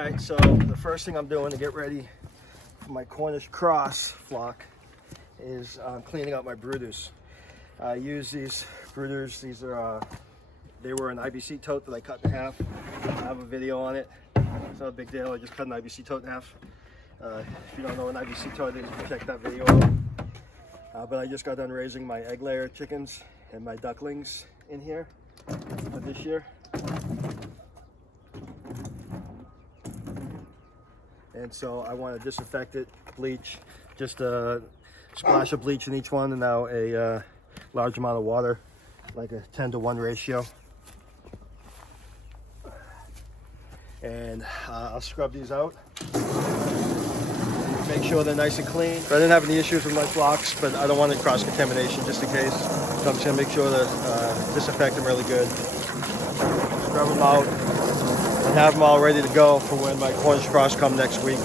Alright, so the first thing I'm doing to get ready for my Cornish cross flock is cleaning up my brooders. I use these brooders. These are they were an IBC tote that I cut in half. I have a video on it. It's not a big deal. I just cut an IBC tote in half. If you don't know what an IBC tote is, you can check that video out. But I just got done raising my egg layer chickens and my ducklings in here for this year. And so I want to disinfect it, bleach, just a splash of bleach in each one, and now a large amount of water, like a 10-to-1 ratio. And I'll scrub these out, make sure they're nice and clean. I didn't have any issues with my flocks, but I don't want any cross-contamination just in case. So I'm just going to make sure to disinfect them really good, scrub them out, and have them all ready to go for when my Cornish cross come next week.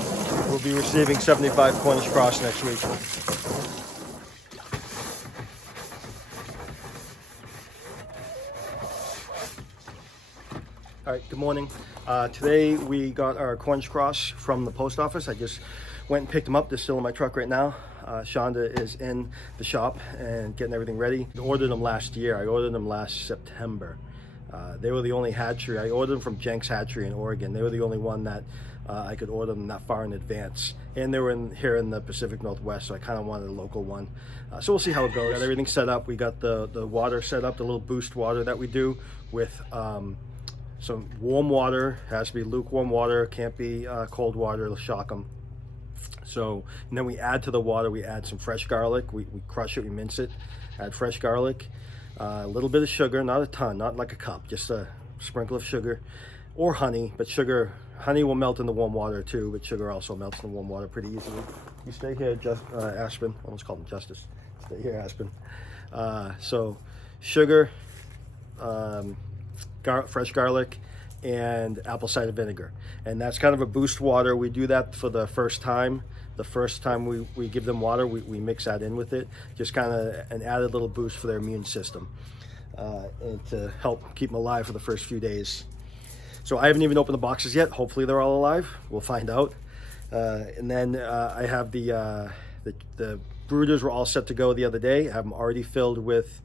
We'll be receiving 75 Cornish cross next week. All right, good morning. Today we got our Cornish cross from the post office. I just went and picked them up. They're still in my truck right now. Shonda is in the shop and getting everything ready. I ordered them last year. I ordered them last September. They were the only hatchery. I ordered them from Jenks Hatchery in Oregon. They were the only one that I could order them that far in advance. And they were here in the Pacific Northwest, so I kind of wanted a local one. So we'll see how it goes. We got everything set up. We got the water set up, the little boost water that we do with some warm water. It has to be lukewarm water. Can't be cold water. It'll shock them. So, and then we add to the water, we add some fresh garlic. We crush it, we mince it, add fresh garlic. A little bit of sugar, not a ton, not like a cup, just a sprinkle of sugar, or honey. But honey will melt in the warm water too, but sugar also melts in the warm water pretty easily. You stay here, Aspen. Almost called him Justice. Stay here, Aspen. So sugar, fresh garlic, and apple cider vinegar. And that's kind of a boost water. We do that for the first time. The first time we give them water, we mix that in with it, just kind of an added little boost for their immune system, and to help keep them alive for the first few days. So I haven't even opened the boxes yet. Hopefully they're all alive. We'll find out. And then I have the brooders were all set to go the other day. I have them already filled with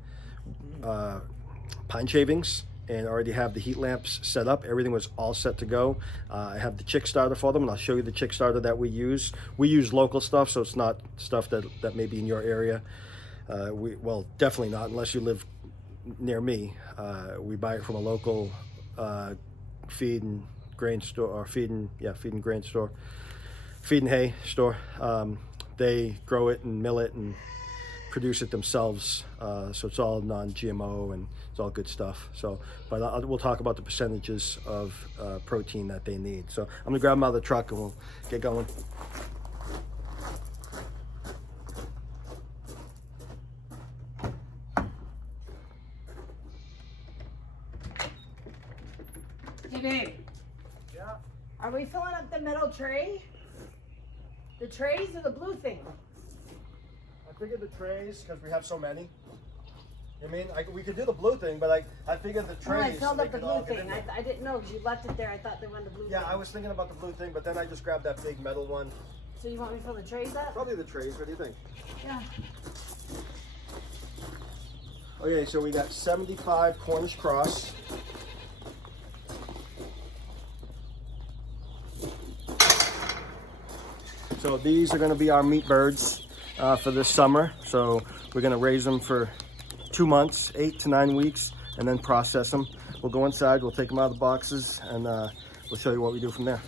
pine shavings, and already have the heat lamps set up. Everything was all set to go. I have the chick starter for them, and I'll show you the chick starter that we use. We use local stuff, so it's not stuff that may be in your area. Well, definitely not unless you live near me. We buy it from a local feed and grain store, or feed and hay store. They grow it and mill it and produce it themselves, so it's all non-GMO and it's all good stuff. So, but we'll talk about the percentages of protein that they need. So I'm gonna grab them out of the truck and we'll get going. Hey babe. Yeah. Are we filling up the metal tray? The trays or the blue thing? I figured the trays, because we have so many. I mean, we could do the blue thing, but I figured the trays. When I filled up the blue thing, I I didn't know because you left it there. I thought they wanted the blue thing. Yeah, I was thinking about the blue thing, but then I just grabbed that big metal one. So you want me to fill the trays up? Probably the trays. What do you think? Yeah. Okay, so we got 75 Cornish cross. So these are going to be our meat birds for this summer. So we're going to raise them for 2 months, 8 to 9 weeks, and then process them. We'll go inside, we'll take them out of the boxes, and we'll show you what we do from there.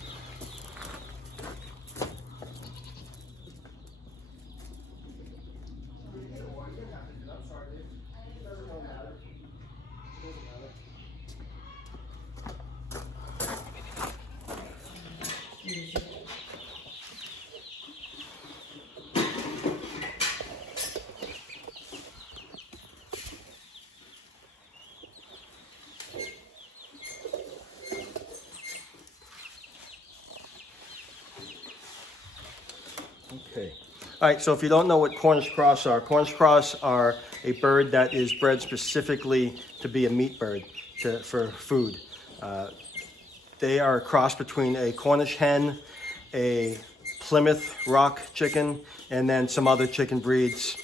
Okay. All right, so if you don't know what Cornish cross are a bird that is bred specifically to be a meat bird for food. They are a cross between a Cornish hen, a Plymouth Rock chicken, and then some other chicken breeds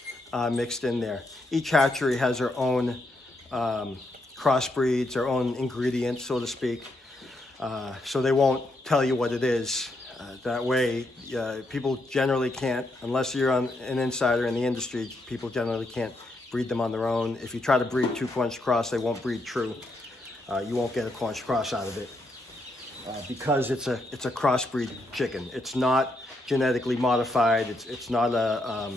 mixed in there. Each hatchery has their own crossbreeds, their own ingredients, so to speak. So they won't tell you what it is. That way, people generally can't, unless you're an insider in the industry, people generally can't breed them on their own. If you try to breed two Cornish cross, they won't breed true. You won't get a Cornish cross out of it because it's a crossbreed chicken. It's not genetically modified. It's not a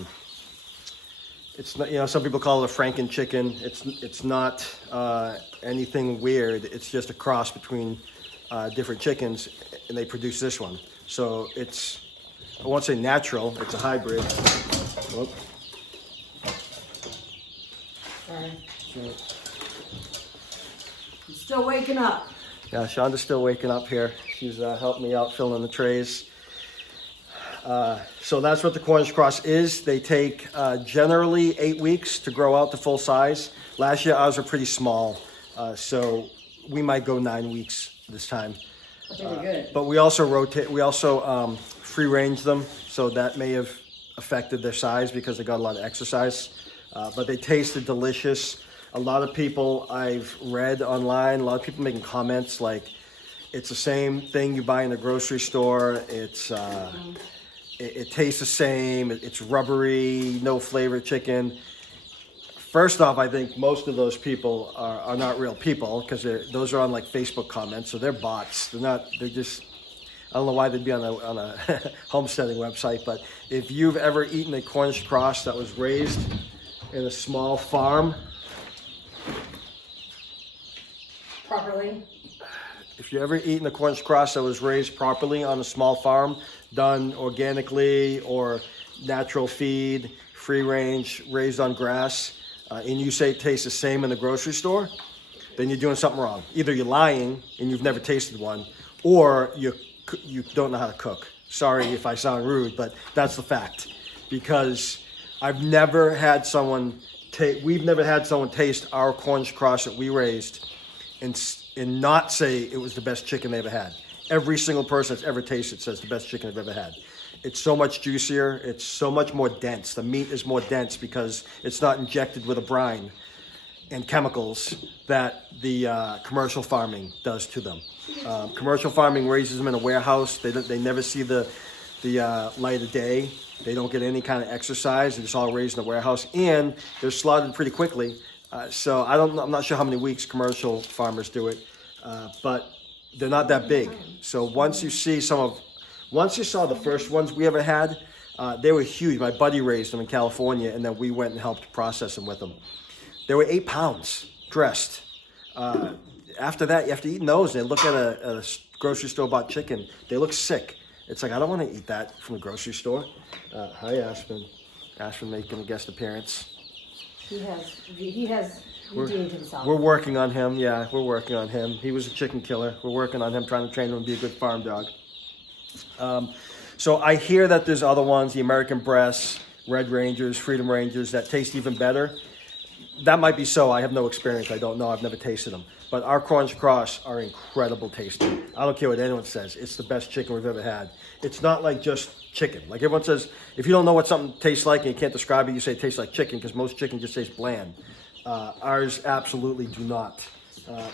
it's not, you know, some people call it a Franken chicken. It's not anything weird. It's just a cross between different chickens, and they produce this one. So it's, I won't say natural, it's a hybrid. Whoop. Sorry. I'm still waking up. Yeah, Shonda's still waking up here. She's helping me out filling the trays. So that's what the Cornish cross is. They take generally 8 weeks to grow out to full size. Last year ours were pretty small, so we might go 9 weeks this time. Good. But we also rotate. We also free range them, so that may have affected their size because they got a lot of exercise. But they tasted delicious. A lot of people I've read online, a lot of people making comments like it's the same thing you buy in the grocery store. It's it tastes the same. It's rubbery, no flavor chicken. First off, I think most of those people are not real people because those are on like Facebook comments, so they're bots. They're just, I don't know why they'd be on a homesteading website, but if you've ever eaten a Cornish cross that was raised in a small farm, Properly. if you ever eaten a Cornish cross that was raised properly on a small farm, done organically or natural feed, free range, raised on grass, and you say it tastes the same in the grocery store, then you're doing something wrong. Either you're lying and you've never tasted one, or you don't know how to cook. Sorry if I sound rude, but that's the fact. Because I've never had someone we've never had someone taste our Cornish cross that we raised and not say it was the best chicken they ever had. Every single person that's ever tasted says the best chicken they've ever had. It's so much juicier. It's so much more dense. The meat is more dense because it's not injected with a brine and chemicals that the commercial farming does to them. Commercial farming raises them in a warehouse. They never see the light of day. They don't get any kind of exercise. They're just all raised in a warehouse, and they're slaughtered pretty quickly. So I'm not sure how many weeks commercial farmers do it, but they're not that big. So once you saw the first ones we ever had, they were huge. My buddy raised them in California, and then we went and helped process them with them. They were 8 pounds dressed. After that, after eating those, they look at a grocery store bought chicken. They look sick. It's like, I don't want to eat that from the grocery store. Hi, Aspen. Aspen making a guest appearance. He has redeemed himself. We're working on him. Yeah, we're working on him. He was a chicken killer. We're working on him, trying to train him to be a good farm dog. So I hear that there's other ones, the American Breasts, Red Rangers, Freedom Rangers, that taste even better. That might be so. I have no experience. I don't know. I've never tasted them. But our Cornish cross are incredible tasting. I don't care what anyone says. It's the best chicken we've ever had. It's not like just chicken. Like everyone says, if you don't know what something tastes like and you can't describe it, you say it tastes like chicken because most chicken just tastes bland. Ours absolutely do not.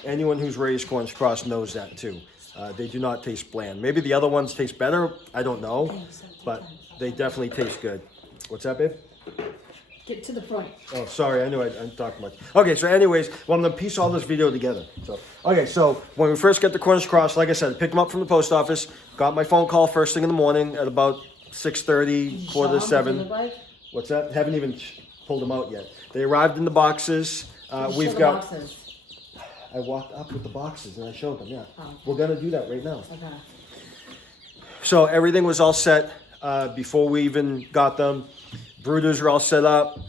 Anyone who's raised Cornish cross knows that too. They do not taste bland. Maybe the other ones taste better. I don't know. But they definitely taste good. What's that, babe? Get to the point. Oh, sorry. I knew I didn't talk much. Okay, so anyways, well, I'm going to piece all this video together. So when we first got the Cornish cross, like I said, I picked them up from the post office, got my phone call first thing in the morning at about 6:30, quarter to 7. What's that? Haven't even pulled them out yet. They arrived in the boxes. We've got... Boxes. I walked up with the boxes and I showed them, yeah. Oh. We're going to do that right now. Okay. So everything was all set before we even got them. Brooders are all set up.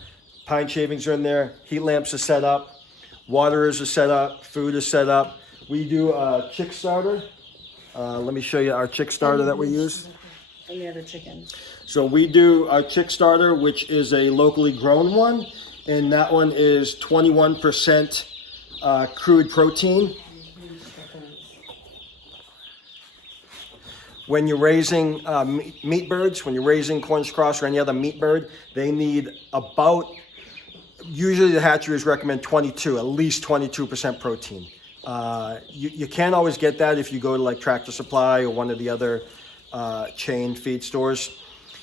Pine shavings are in there. Heat lamps are set up. Waterers are set up. Food is set up. We do a chick starter. Let me show you our chick starter that we use. And the other chickens. So we do our chick starter, which is a locally grown one. And that one is 21% crude protein. when you're raising meat birds, when you're raising Cornish cross or any other meat bird, they need about, usually the hatcheries recommend 22, at least 22% protein. You can't always get that if you go to like Tractor Supply or one of the other chain feed stores.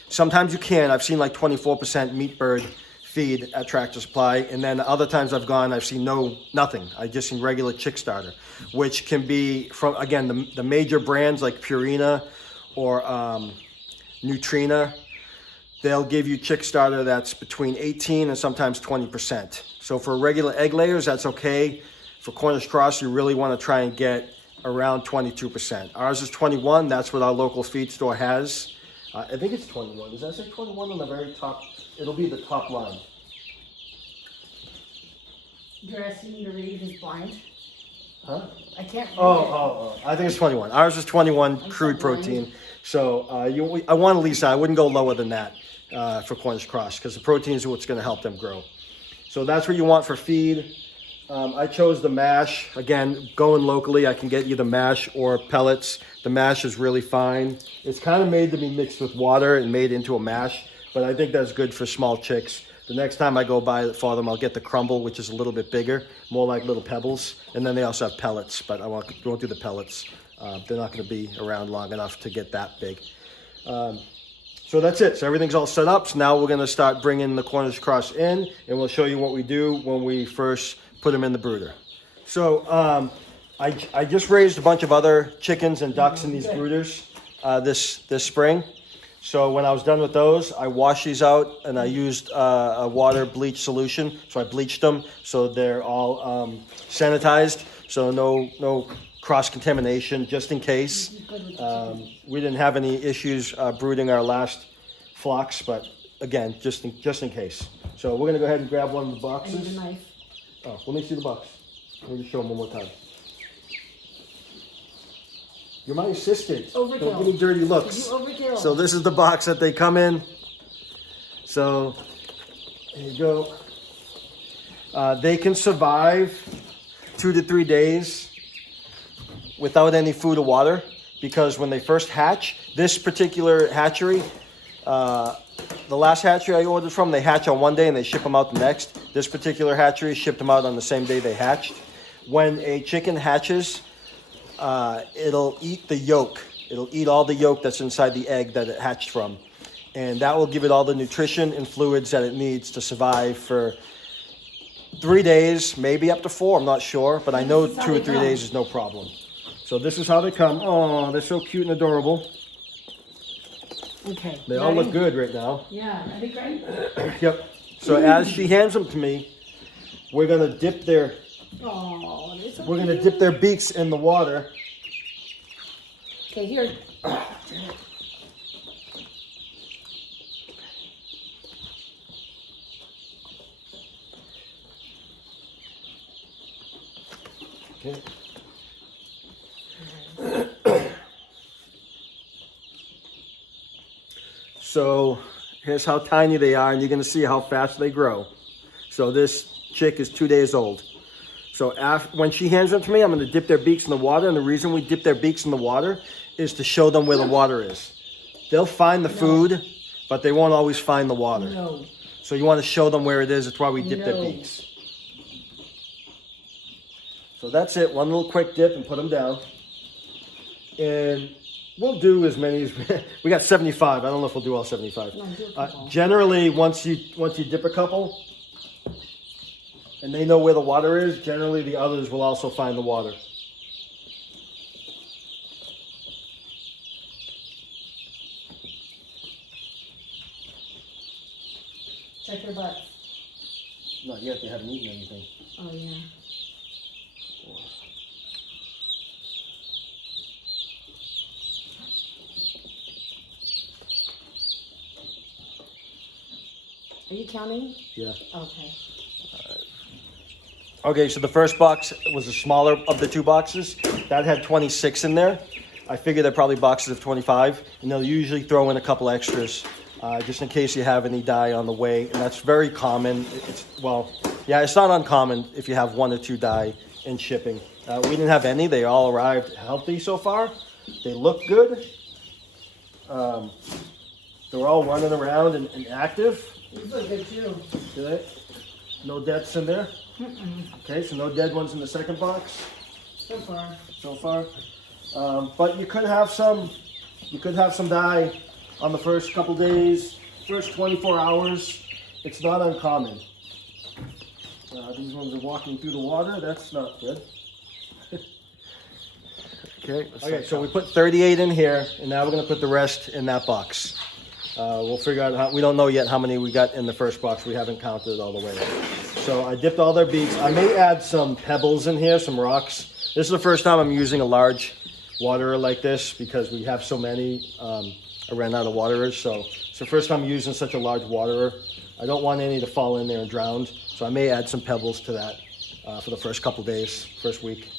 Sometimes you can. I've seen like 24% meat bird feed at Tractor Supply, and then other times I've gone, I've seen nothing. I just seen regular chick starter, which can be from, again, the major brands like Purina or Nutrina. They'll give you chick starter that's between 18 and sometimes 20%. So for regular egg layers, that's okay. For Cornish cross, you really want to try and get around 22%. Ours is 21. That's what our local feed store has. I think it's 21. Does that say 21 on the very top? It'll be the top line. You're asking me to read his blind? Huh? I can't read it. Oh. I think it's 21. Ours is 21 crude protein. So I want at least, I wouldn't go lower than that for Cornish cross because the protein is what's going to help them grow. So that's what you want for feed. I chose the mash. Again, going locally, I can get either mash or pellets. The mash is really fine. It's kind of made to be mixed with water and made into a mash, but I think that's good for small chicks. The next time I go by for them, I'll get the crumble, which is a little bit bigger, more like little pebbles. And then they also have pellets, but I won't do the pellets. They're not going to be around long enough to get that big. So that's it. So everything's all set up. So now we're going to start bringing the Cornish cross in, and we'll show you what we do when we first put them in the brooder. So I just raised a bunch of other chickens and ducks in these brooders this spring. So when I was done with those, I washed these out and I used a water bleach solution. So I bleached them so they're all sanitized. So no cross-contamination, just in case. We didn't have any issues brooding our last flocks, but again, just in case. So we're gonna go ahead and grab one of the boxes. I need a knife. Oh, let me see the box. Let me show them one more time. You're my assistant. Overkill. Don't give me dirty looks. You overkill. So this is the box that they come in. So there you go. They can survive 2 to 3 days without any food or water because when they first hatch, this particular hatchery, the last hatchery I ordered from, they hatch on one day and they ship them out the next. This particular hatchery shipped them out on the same day they hatched. When a chicken hatches, it'll eat the yolk. It'll eat all the yolk that's inside the egg that it hatched from. And that will give it all the nutrition and fluids that it needs to survive for 3 days, maybe up to 4, I'm not sure. But I know 2 or 3 days is no problem. So this is how they come. Oh, they're so cute and adorable. Okay. They all look good right now. Yeah, I think right. Yep. So as she hands them to me, we're gonna dip their dip their beaks in the water. Okay, here. Okay. So here's how tiny they are, and you're gonna see how fast they grow. So this chick is 2 days old. So when she hands them to me, I'm gonna dip their beaks in the water, and the reason we dip their beaks in the water is to show them where the water is. They'll find the food, but they won't always find the water. No. So you wanna show them where it is, that's why we dip their beaks. So that's it, one little quick dip and put them down. And we'll do as many as, we got 75, I don't know if we'll do all 75. No, generally, once you dip a couple, and they know where the water is, generally the others will also find the water. Check your butt. Not yet, they haven't eaten anything. Oh, yeah. Are you counting? Yeah. Okay. Okay, so the first box was the smaller of the 2 boxes. That had 26 in there. I figure they're probably boxes of 25, and they'll usually throw in a couple extras just in case you have any die on the way, and that's very common. It's not uncommon if you have 1 or 2 die in shipping. We didn't have any. They all arrived healthy so far. They look good. They're all running around and active. These look good too. Do they? No deaths in there? Okay, so no dead ones in the second box So far. so far. But you could have some die on the first couple days, first 24 hours. It's not uncommon. These ones are walking through the water. That's not good. Okay, so we put 38 in here, and now we're going to put the rest in that box. We'll figure out how, we don't know yet how many we got in the first box. We haven't counted it all the way. So I dipped all their beaks. I may add some pebbles in here, some rocks. This is the first time I'm using a large waterer like this because we have so many. I ran out of waterers, so it's the first time I'm using such a large waterer. I don't want any to fall in there and drown, so I may add some pebbles to that for the first couple days, first week.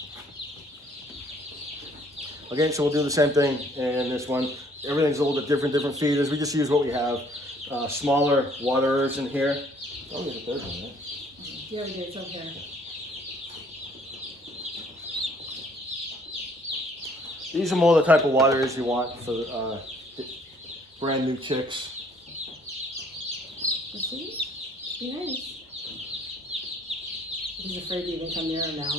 Okay, so we'll do the same thing in this one. Everything's a little bit different feeders. We just use what we have. Smaller waterers in here. Oh, there's a third one, right? Yeah, we did. It's okay. These are more the type of waterers you want for brand new chicks. You see? Be nice. He's afraid to even come near him now.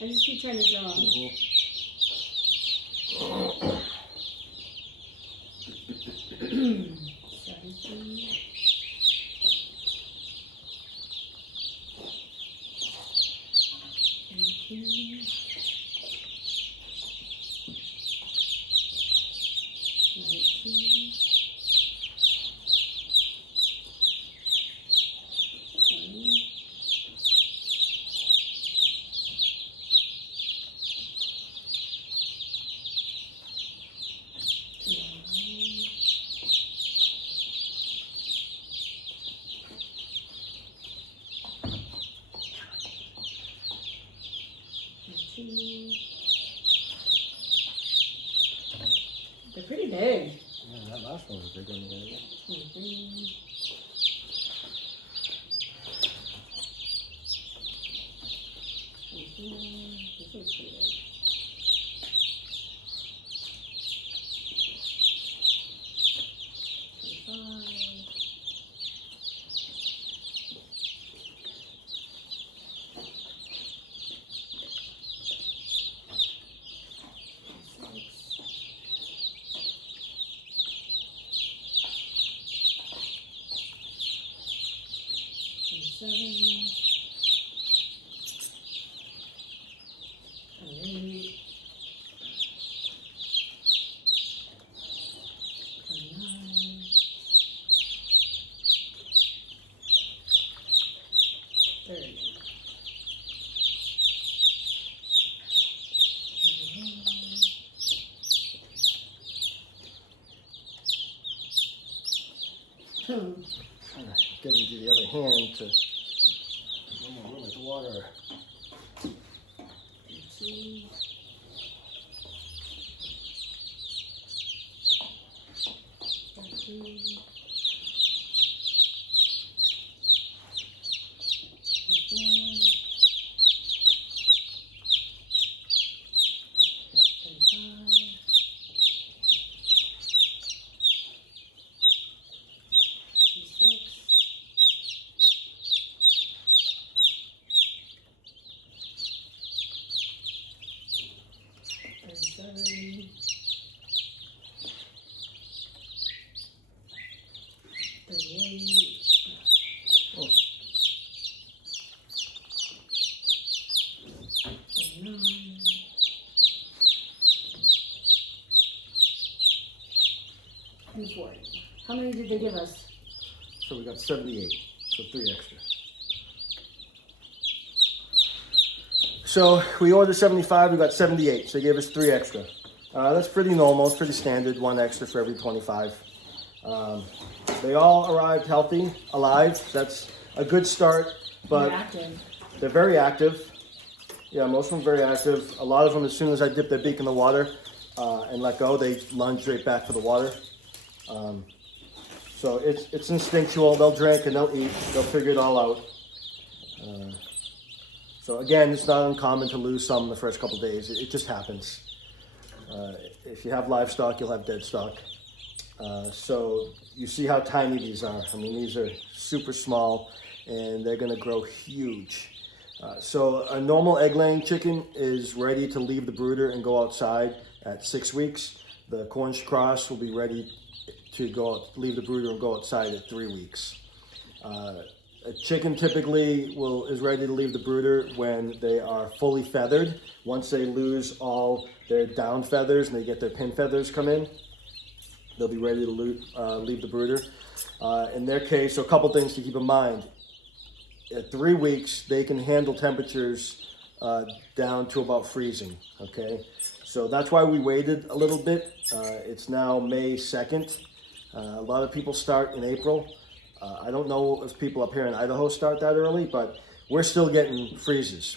I just keep trying to show him. 17. 18. 19. 20. 22. They're pretty big. Yeah, that last one was a big one. 23. 24. This one's pretty big. 25. 27, 28, 29, 30, 31, Get into the other hand to one more room with the water. How many did they give us? So we got 78, so 3 extra. So we ordered 75, we got 78, so they gave us 3 extra. That's pretty normal, it's pretty standard, 1 extra for every 25. They all arrived healthy, alive. That's a good start, but they're very active. Yeah, most of them very active. A lot of them, as soon as I dip their beak in the water and let go, they lunge right back for the water. So it's instinctual. They'll drink and they'll eat. They'll figure it all out. So again, it's not uncommon to lose some in the first couple of days. It just happens. If you have livestock, you'll have dead stock. So you see how tiny these are. I mean, these are super small and they're going to grow huge. So a normal egg-laying chicken is ready to leave the brooder and go outside at 6 weeks. The Cornish cross will be ready to leave the brooder and go outside at 3 weeks. A chicken typically is ready to leave the brooder when they are fully feathered. Once they lose all their down feathers and they get their pin feathers come in, they'll be ready to leave the brooder. In their case, so a couple things to keep in mind. At 3 weeks, they can handle temperatures down to about freezing, okay? So that's why we waited a little bit. It's now May 2nd. A lot of people start in April. I don't know if people up here in Idaho start that early, but we're still getting freezes.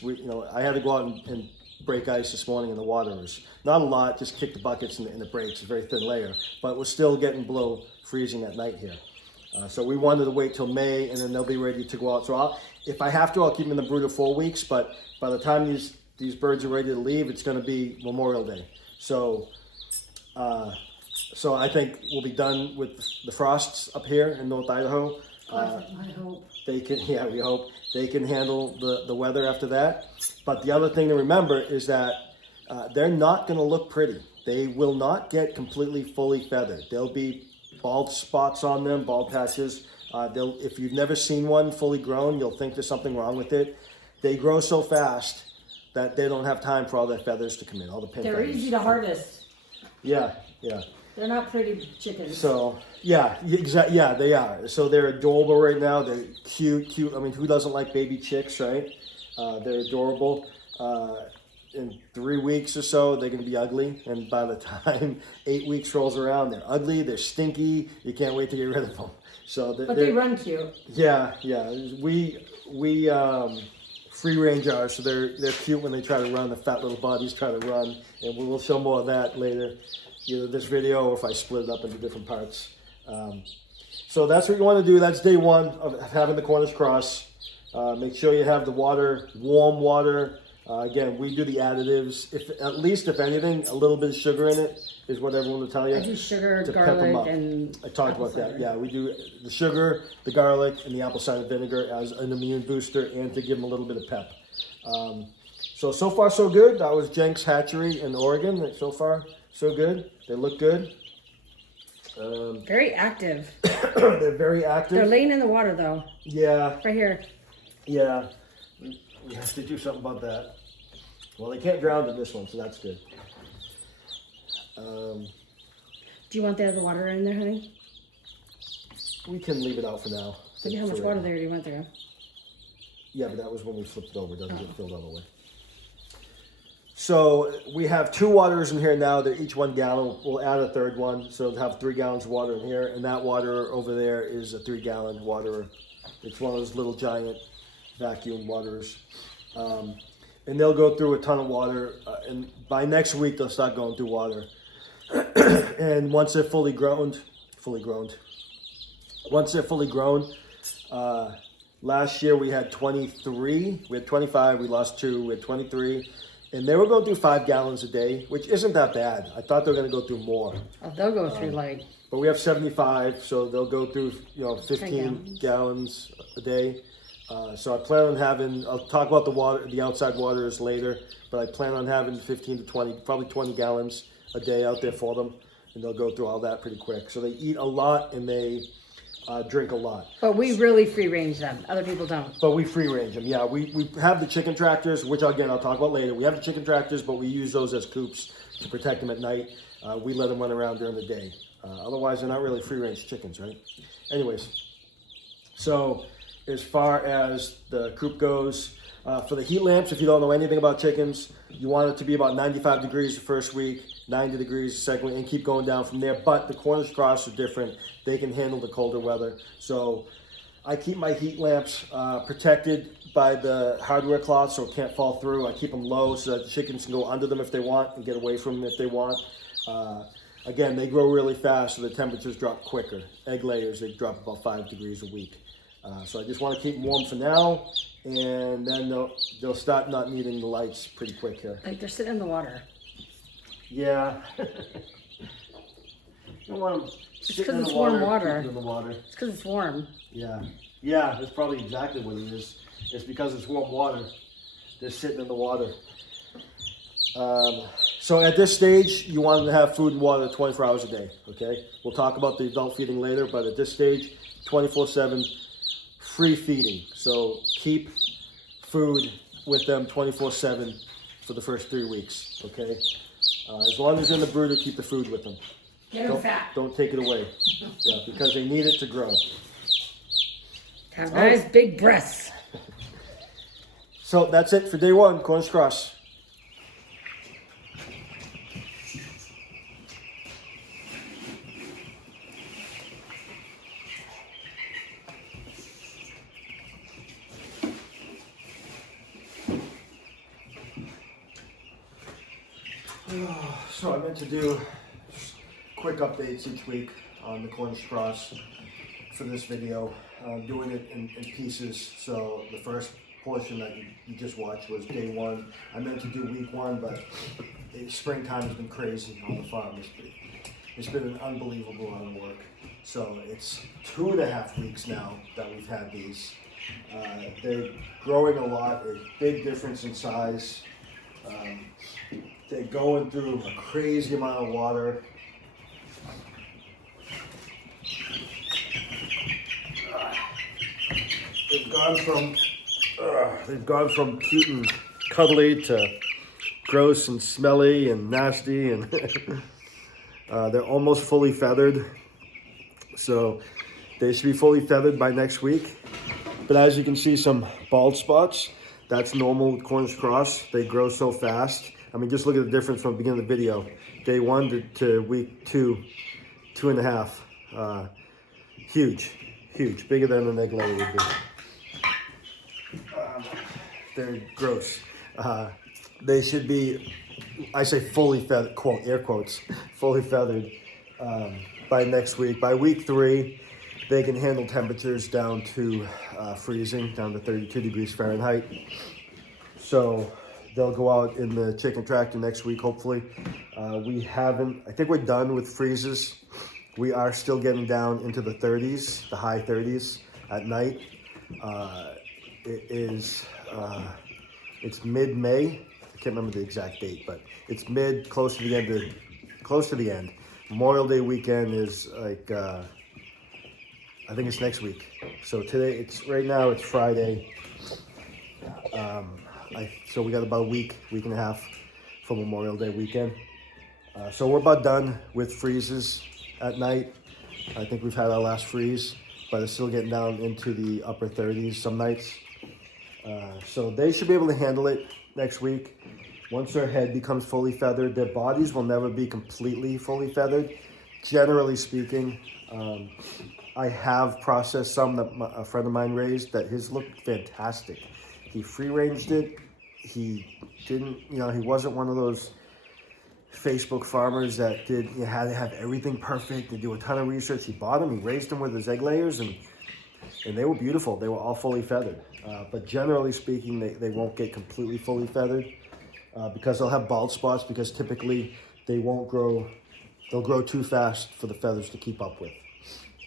I had to go out and break ice this morning in the water. It was not a lot, just kick the buckets and it breaks. It's a very thin layer, but we're still getting below freezing at night here. So we wanted to wait till May and then they'll be ready to go out. So if I have to, I'll keep them in the brooder 4 weeks, but by the time these birds are ready to leave, it's going to be Memorial Day. So I think we'll be done with the frosts up here in North Idaho. I hope. We hope they can handle the weather after that. But the other thing to remember is that they're not going to look pretty. They will not get completely fully feathered. There'll be bald spots on them, bald patches. If you've never seen one fully grown, you'll think there's something wrong with it. They grow so fast that they don't have time for all their feathers to come in, all the pin feathers. They're easy to harvest. Yeah. They're not pretty chickens. So, yeah, exactly. Yeah, they are. So they're adorable right now. They're cute. I mean, who doesn't like baby chicks, right? They're adorable. In 3 weeks or so, they're going to be ugly. And by the time 8 weeks rolls around, they're ugly. They're stinky. You can't wait to get rid of them. But they run cute. Yeah. We free range ours, so they're cute when they try to run. The fat little bodies try to run, and we'll show more of that later, either this video or if I split it up into different parts. So that's what you want to do. That's day 1 of having the Cornish cross. Make sure you have the water, warm water. Again, we do the additives. If anything, a little bit of sugar in it is what everyone will tell you. I do sugar, garlic, and I talked about that. Yeah, we do the sugar, the garlic, and the apple cider vinegar as an immune booster and to give them a little bit of pep. So far so good. That was Jenks Hatchery in Oregon. So far so good. They look good. Very active. They're very active. They're laying in the water though. Yeah. Right here. Yeah. We have to do something about that. Well, they can't drown in this one, so that's good. Do you want the other water in there, honey? We can leave it out for now. Look at how much water there do you want there? Yeah, but that was when we flipped it over. It doesn't get filled all the way. So we have 2 waterers in here now. They're each 1 gallon. We'll add a third one, so we'll have 3 gallons of water in here. And that water over there is a 3-gallon waterer. It's one of those little giant vacuum waterers. And they'll go through a ton of water. And by next week, they'll start going through water. And once they're fully grown, last year we had 23. We had 25. We lost 2. We had 23. And they were going through 5 gallons a day, which isn't that bad. I thought they were going to go through more. Oh, they'll go through like. But we have 75, so they'll go through 15 gallons a day. So I plan on having. I'll talk about the outside waters later, but I plan on having 15 to 20, probably 20 gallons a day out there for them, and they'll go through all that pretty quick. So they eat a lot and they drink a lot. But we really free range them. Other people don't. But we free range them. Yeah, we have the chicken tractors, which again I'll talk about later. We have the chicken tractors, but we use those as coops to protect them at night. We let them run around during the day. Otherwise, they're not really free range chickens, right? Anyways, so as far as the coop goes, for the heat lamps, if you don't know anything about chickens, you want it to be about 95 degrees the first week, 90 degrees the second week, and keep going down from there. But the Cornish cross are different. They can handle the colder weather. So I keep my heat lamps protected by the hardware cloth so it can't fall through. I keep them low so that the chickens can go under them if they want and get away from them if they want. Again, they grow really fast, so the temperatures drop quicker. Egg layers, they drop about 5 degrees a week. So I just want to keep them warm for now, and then they'll start not needing the lights pretty quick here. Like they're sitting in the water. Yeah. You don't want them because it's warm water. In the water. It's because it's warm. Yeah. Yeah, that's probably exactly what it is. It's because it's warm water. They're sitting in the water. So at this stage, you want them to have food and water 24 hours a day, okay? We'll talk about the adult feeding later, but at this stage, 24/7 free feeding. So keep food with them 24/7 for the first 3 weeks, okay? As long as they're in the brooder, keep the food with them. Get them fat. Don't take it away, yeah, because they need it to grow. Have nice big breasts. So that's it for day 1, Cornish cross. So I meant to do quick updates each week on the Cornish cross for this video. I'm doing it in pieces. So the first portion that you just watched was day 1. I meant to do week 1, but springtime has been crazy on the farm. It's been an unbelievable amount of work. So it's 2.5 weeks now that we've had these. They're growing a lot, a big difference in size. They're going through a crazy amount of water. They've gone from cute and cuddly to gross and smelly and nasty, and they're almost fully feathered. So they should be fully feathered by next week. But as you can see, some bald spots. That's normal with Cornish cross. They grow so fast. I mean, just look at the difference from the beginning of the video. Day 1 to week 2, 2.5. Huge, bigger than an egg layer would be. They're gross. They should be, I say fully feathered, quote, air quotes, fully feathered by next week. By week 3, they can handle temperatures down to freezing, down to 32 degrees Fahrenheit. So they'll go out in the chicken tractor next week, hopefully. I think we're done with freezes. We are still getting down into the 30s, the high 30s at night. It's mid-May. I can't remember the exact date, but it's close to the end. Memorial Day weekend is like, I think it's next week. So right now it's Friday. So we got about a week and a half for Memorial Day weekend. So we're about done with freezes at night. I think we've had our last freeze, but it's still getting down into the upper 30s some nights. So they should be able to handle it next week. Once their head becomes fully feathered, their bodies will never be completely fully feathered. Generally speaking, I have processed some that a friend of mine raised that his looked fantastic. He free ranged it. He didn't, he wasn't one of those Facebook farmers that had to have everything perfect. They do a ton of research. He bought them, he raised them with his egg layers, and they were beautiful. They were all fully feathered. But generally speaking, they won't get completely fully feathered because they'll have bald spots, because typically they won't grow, they'll grow too fast for the feathers to keep up with,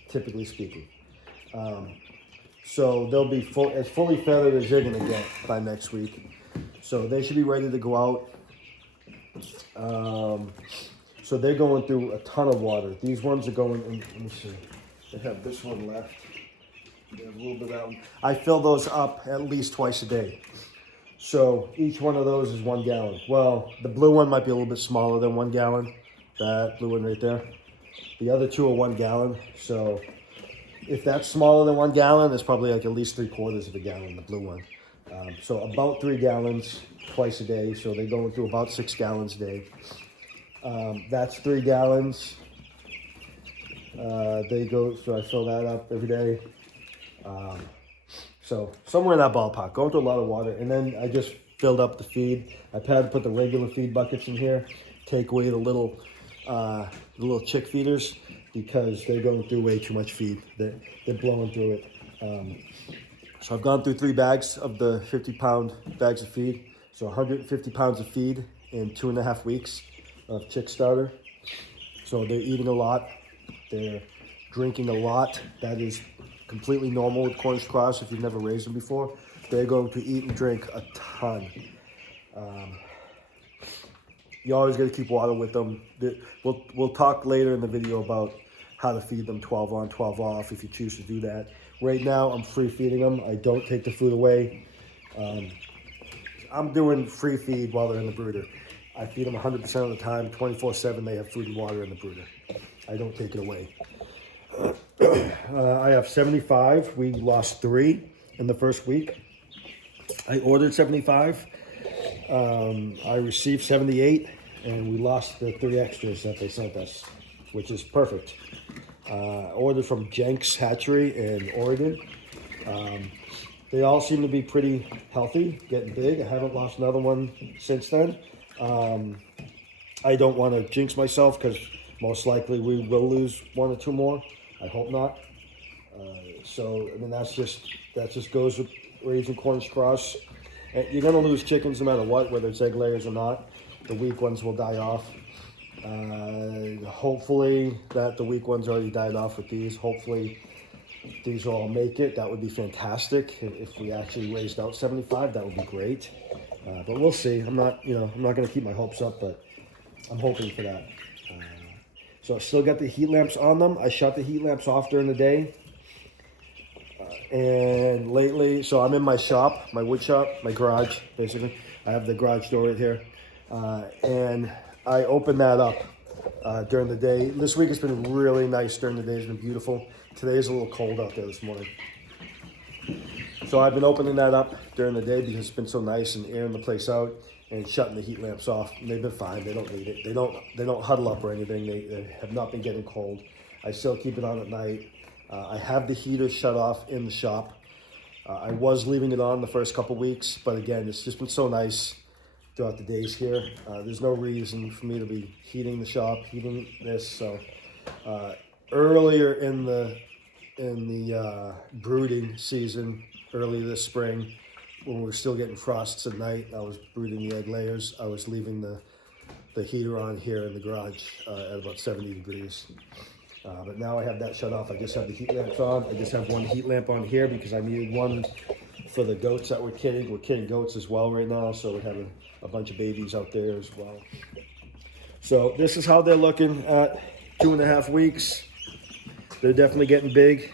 typically speaking. So they'll be as fully feathered as you're gonna get by next week. So they should be ready to go out. So they're going through a ton of water. These ones are going, let me see, they have this one left. They have a little bit of that one. I fill those up at least twice a day. So each one of those is 1 gallon. Well, the blue one might be a little bit smaller than 1 gallon. That blue one right there. The other two are 1 gallon. So if that's smaller than 1 gallon, it's probably like at least 3/4 of a gallon, the blue one. So about 3 gallons twice a day. So they're going through about 6 gallons a day. That's 3 gallons. So I fill that up every day. So somewhere in that ballpark, going through a lot of water. And then I just filled up the feed. I've had to put the regular feed buckets in here, take away the little chick feeders, because they're going through way too much feed. They're blowing through it. So I've gone through 3 bags of the 50-pound bags of feed. So 150 pounds of feed in 2.5 weeks of chick starter. So they're eating a lot. They're drinking a lot. That is completely normal with Cornish cross if you've never raised them before. They're going to eat and drink a ton. You always got to keep water with them. We'll talk later in the video about how to feed them 12 on, 12 off if you choose to do that. Right now, I'm free feeding them. I don't take the food away. I'm doing free feed while they're in the brooder. I feed them 100% of the time, 24/7. They have food and water in the brooder. I don't take it away. I have 75. We lost 3 in the first week. I ordered 75. I received 78, and we lost the 3 extras that they sent us, which is perfect. Ordered from Jenks Hatchery in Oregon. They all seem to be pretty healthy, getting big. I haven't lost another one since then. I don't want to jinx myself, because most likely we will lose 1 or 2 more. I hope not. So I mean, that just goes with raising Cornish cross. You're gonna lose chickens no matter what, whether it's egg layers or not. The weak ones will die off. Hopefully that the weak ones already died off with these. Hopefully these will all make it. That would be fantastic. If we actually raised out 75, that would be great. But we'll see. I'm not gonna keep my hopes up, but I'm hoping for that. So I still got the heat lamps on them. I shut the heat lamps off during the day. And lately, so I'm in my shop, my wood shop, my garage, basically. I have the garage door right here. And I open that up during the day. This week it's been really nice during the day. It's been beautiful. Today is a little cold out there this morning. So I've been opening that up during the day because it's been so nice, and airing the place out and shutting the heat lamps off. And they've been fine. They don't need it. They don't huddle up or anything. They have not been getting cold. I still keep it on at night. I have the heater shut off in the shop. I was leaving it on the first couple weeks, but again, it's just been so nice throughout the days here. There's no reason for me to be heating the shop, heating this. So earlier in the brooding season, early this spring, when we were still getting frosts at night, I was brooding the egg layers. I was leaving the heater on here in the garage at about 70 degrees. But now I have that shut off. I just have the heat lamps on. I just have one heat lamp on here because I needed one for the goats that we're kidding. We're kidding goats as well right now, so we have a bunch of babies out there as well. So this is how they're looking at 2.5 weeks. They're definitely getting big.